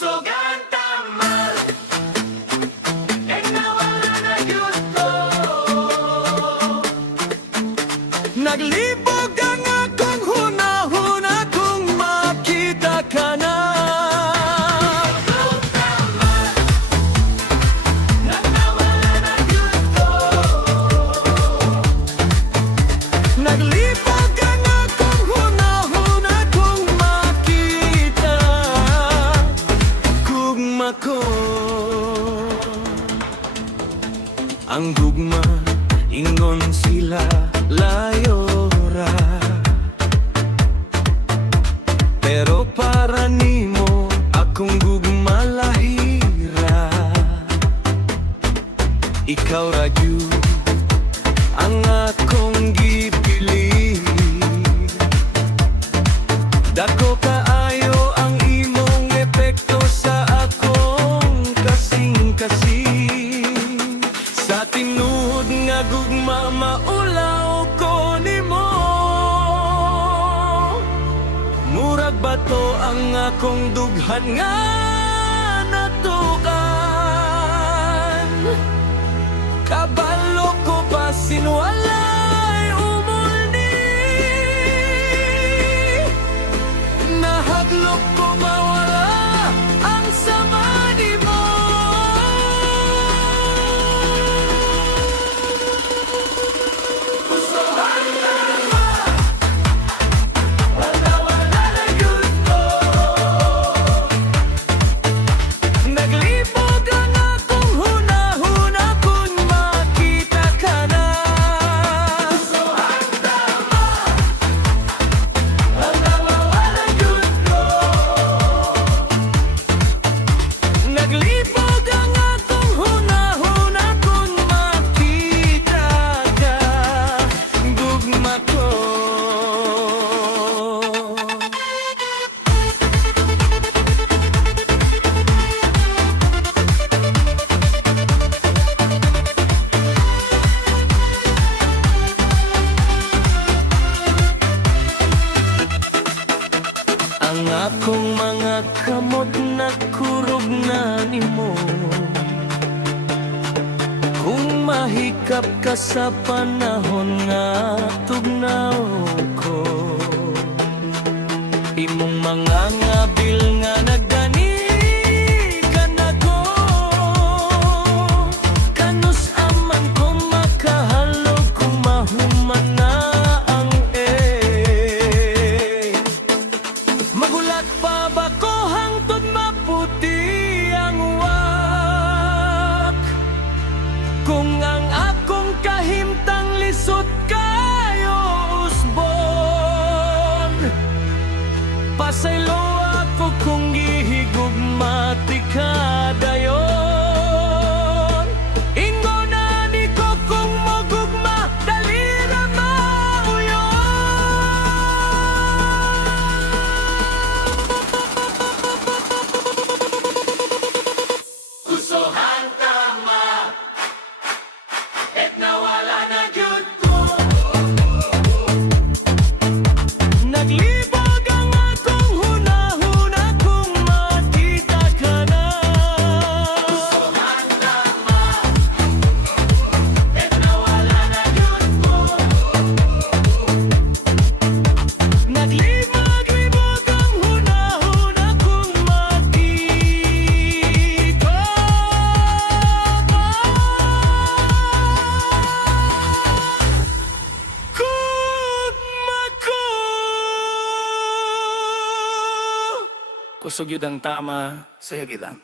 Kusog ang tamal, e nawala na gusto. Naglibog ang akong hunahuna kung makita ka na. Kusog tamal, na nawala na gusto. Naglibog ang akong hunahuna kung makita gugma ko. Ang gugma, ingon sila layo ra, pero para nimo akong gugma lahira. Ikaw ra gyud ang akong gipili. Dako kaayo ang imong epekto sa akong kasing-kasing. Sa tinuod nga gugma maulaw ko nimo. Murag bato ang akong dughan nga natukan. Kabalo ko pa sinwalay umulni. Nahaglok ko mawala ang sama ni mo. Kusog ang tamal, na nawala na gusto. Naglibog ang akong hunahuna kung makita ka na. Kusog ang tamal, na nawala na gusto. Naglibog ang akong hunahuna kung makita ka gugma ko. Ang akong mga kamot na kurog na nimo. Kung mahikap ka sa panahon nga tugnaw ko, imong mga ngabil nga nagdani ka na ko. Kanus aman ko makahalog kung mahuman na ang magulat pa ba ko hangtod maputi ang uwak? Kung ang akong kahimtang lisod kayo usbon, pasaylo ako kung gihigugmati ka dayon. Ingonan ko kung magugma, dali ra Kusog ang tamal, et nawala na gusto. Naglibog ang akong hunahuna kung makita ka na. Kusog ang tamal, et nawala na gusto. Naglibog ang hunahuna kung makita ka. Gugma ko. Kusog yun ang tama, saya gidang.